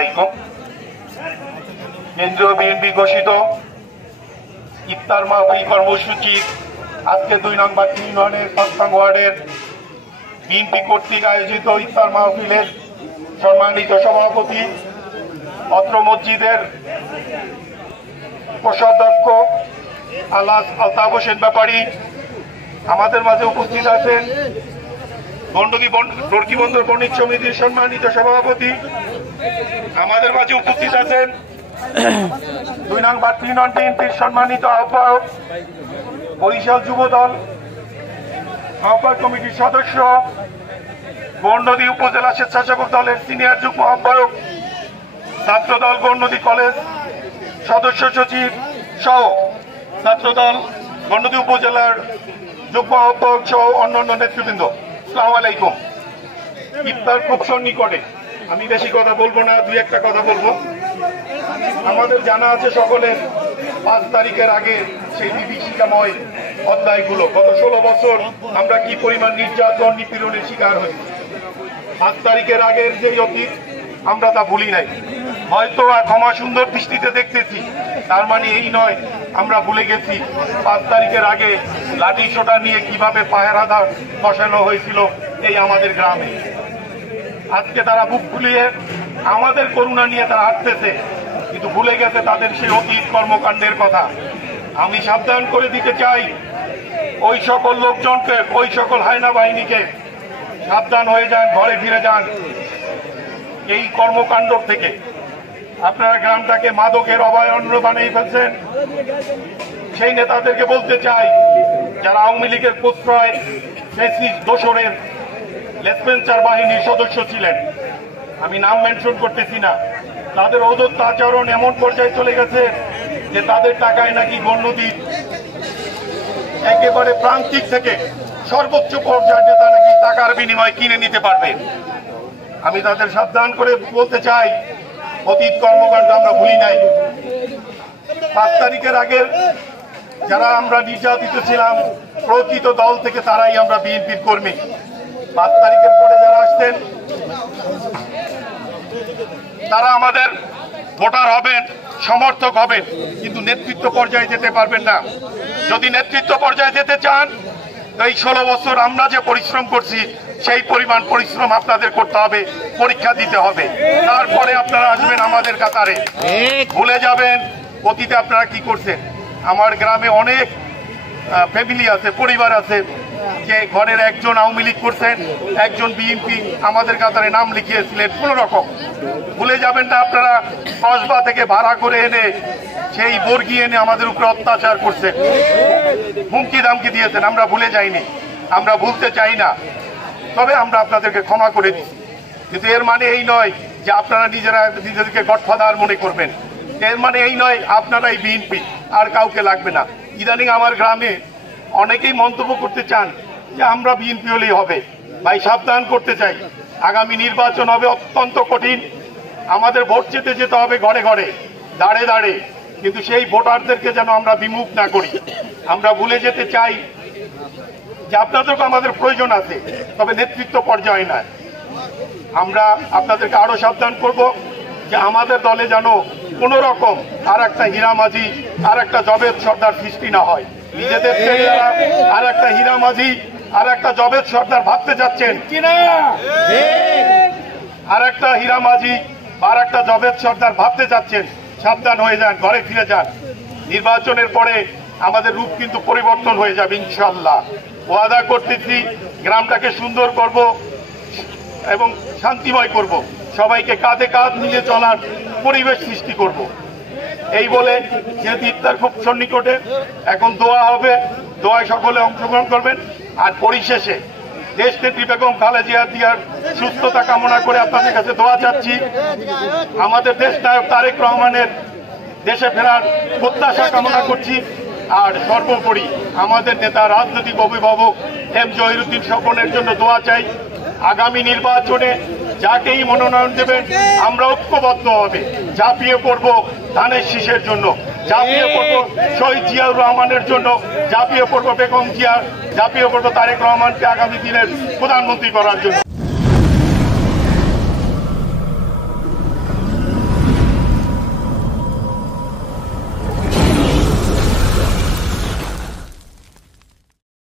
আলাইকুম। কেন্দ্রীয় বিএনপি ঘোষিত ইফতার মাহফিল কর্মসূচির আজকে 2 নং বাট্টি ইউনিয়নের 5 নং ওয়ার্ডের বিএনপি কর্তৃক আয়োজিত ইফতার মাহফিলের সম্মানিত সভাপতি, অত্র মসজিদের কোষাধ্যক্ষ আলহাজ আলতাফ হোসেন ব্যাপারী আমাদের মাঝে উপস্থিত আছেন। বর্কি বন্দর বণিক সমিতির সম্মানিত সভাপতি আমাদের মাঝে উপস্থিত আছেন। 2 নং বাট্টি ইউনিয়ন বিএনপির সম্মানিত আহ্বায়ক, বরিশাল যুব দল আহ্বায়ক কমিটির সদস্য, গৌরনদী উপজেলা স্বেচ্ছাসেবক দলের সিনিয়র যুগ্ম আহ্বায়ক, ছাত্রদল গৌরনদী কলেজ সদস্য সচিব সহ ছাত্রদল গৌরনদী উপজেলার যুগ্ম আহ্বায়ক সহ অন্যান্য নেতৃবৃন্দ, আসসালামু আলাইকুম। ইফতার খুব সন্নিকটে, আমি বেশি কথা বলবো না, 2-1টা কথা বলবো। আমাদের জানা আছে সকলের 5 তারিখের আগে সেই বিভীষিকাময় অধ্যায়গুলো, গত 16 বছর আমরা কি পরিমাণ নির্যাতন নিপীড়নের শিকার হয়েছি। 5 তারিখের আগের যে অতীত আমরা তা ভুলি নাই। হয়তো ক্ষমা সুন্দর দৃষ্টিতে দেখতেছি, তার মানে এই নয় আমরা ভুলে গেছি 5 তারিখের আগে লাঠি সোটা নিয়ে কিভাবে পাহারাদার বসানো হয়েছিল এই আমাদের গ্রামে। আজকে তারা বুক ফুলিয়ে আমাদের করুণা নিয়ে তারা হাঁটতেছে, কিন্তু ভুলে গেছে তাদের সেই অতীত কর্মকাণ্ডের কথা। আমি সাবধান করে দিতে চাই ওই সকল লোকজনকে, ওই সকল হায়না বাহিনীকে, সাবধান হয়ে যান, ঘরে ফিরে যান এই কর্মকাণ্ড থেকে। আপনারা গ্রামটাকে মাদকের অভয়ারণ্য বানিয়ে ফেলছেন। সেই নেতাদেরকে বলতে চাই, যারা আওয়ামী লীগের প্রশ্রয় দোসরের লেসপেন্সার বাহিনীর সদস্য ছিলেন, আমি নাম মেনশন করতেছি না, তাদের অদত্ত আচরণ এমন পর্যায়ে চলে গেছে যে তাদের টাকায় নাকি গৌরনদীর একেবারে প্রান্তিক থেকে সর্বোচ্চ পর্যায়ে নেতা নাকি টাকার বিনিময়ে কিনে নিতে পারবে। আমি তাদের সাবধান করে বলতে চাই, অতীত কর্মকাণ্ড আমরা ভুলি নাই। 5 তারিখের আগে যারা আমরা নির্যাতিত ছিলাম প্রকৃত দল থেকে, তারাই আমরা বিএনপির কর্মী। 5 তারিখের পরে যারা আসতেন তারা আমাদের ভোটার হবেন, সমর্থক হবেন, কিন্তু নেতৃত্ব পর্যায়ে যেতে পারবেন না। যদি নেতৃত্ব পর্যায়ে যেতে চান, এই 16 বছর আমরা যে পরিশ্রম করছি সেই পরিমাণ পরিশ্রম আপনাদের করতে হবে, পরীক্ষা দিতে হবে, তারপরে আপনারা আসবেন আমাদের কাতারে। ভুলে যাবেন অতীতে আপনারা কি করছেন। আমার গ্রামে অনেক ফ্যামিলি আছে, পরিবার আছে, যে ঘরের একজন আওয়ামী লীগ করছেন, একজন বিএনপি আমাদের কাতারে নাম লিখিয়েছিলেন। কোন রকম ভুলে যাবেন না, আপনারা কসবা থেকে ভাড়া করে এনে সেই বর্গি এনে আমাদের উপরে অত্যাচার করছেন, হুমকি দামকি দিয়েছেন। আমরা ভুলে যাইনি, আমরা ভুলতে চাই না, তবে আমরা আপনাদেরকে ক্ষমা করে দিই। কিন্তু এর মানে এই নয় যে আপনারা নিজেদেরকে গডফাদার মনে করবেন। এর মানে এই নয় আপনারাই বিএনপি, আর কাউকে লাগবে না। ইদানিং আমার গ্রামে অনেকেই মন্তব্য করতে চান যে আমরা বিএনপি হলেই হবে। ভাই, সাবধান করতে চাই, আগামী নির্বাচন হবে অত্যন্ত কঠিন। আমাদের ভোট যেতে হবে ঘরে ঘরে, দাঁড়ে দাঁড়ে, কিন্তু সেই ভোটারদেরকে যেন আমরা বিমুখ না করি। আমরা ভুলে যেতে চাই যে আপনাদেরকে আমাদের প্রয়োজন আছে, তবে নেতৃত্ব পর্যায়ে নয়। আমরা আপনাদেরকে আরো সাবধান করব যে আমাদের দলে যেন কোন রকম আর একটা হীরা মাঝি, আর একটা জবেদ সর্দার সৃষ্টি না হয়। নিজেদের আর একটা হীরা মাঝি, আর একটা জবেদ সর্দার ভাবতে যাচ্ছেন, আর একটা হীরা মাঝি আর একটা জবেদ সর্দার ভাবতে যাচ্ছেন, সাবধান হয়ে যান, ঘরে ফিরে যান। নির্বাচনের পরে আমাদের রূপ কিন্তু পরিবর্তন হয়ে যাবে ইনশাআল্লাহ। ওয়াদা করতেছি, গ্রামটাকে সুন্দর করব এবং শান্তিময় করব, সবাইকে কাঁধে কাঁধ নিয়ে চলার পরিবেশ সৃষ্টি করব। এই বলে যেহেতু ইফতার খুব সন্নিকটে, এখন দোয়া হবে, দোয়ায় সকলে অংশগ্রহণ করবেন। আর পরিশেষে দেশনেত্রী বেগম খালেদা জিয়ার সুস্থতা কামনা করে আপনাদের কাছে দোয়া চাচ্ছি। আমাদের দেশ নায়ক তারেক রহমানের দেশে ফেরার প্রত্যাশা কামনা করছি। আর সর্বোপরি আমাদের নেতা রাজনৈতিক অভিভাবক এম জহিরুদ্দিন স্বপনের জন্য দোয়া চাই। আগামী নির্বাচনে যাকেই মনোনয়ন দেবেন আমরা ঐক্যবদ্ধ হবে, ঝাঁপিয়ে পড়ব ধানের শীষের জন্য, ঝাঁপিয়ে পড়ব শহীদ জিয়াউর রহমানের জন্য, ঝাঁপিয়ে পড়ব বেগম জিয়া, ঝাঁপিয়ে পড়ব তারেক রহমানকে আগামী দিনের প্রধানমন্ত্রী করার জন্য।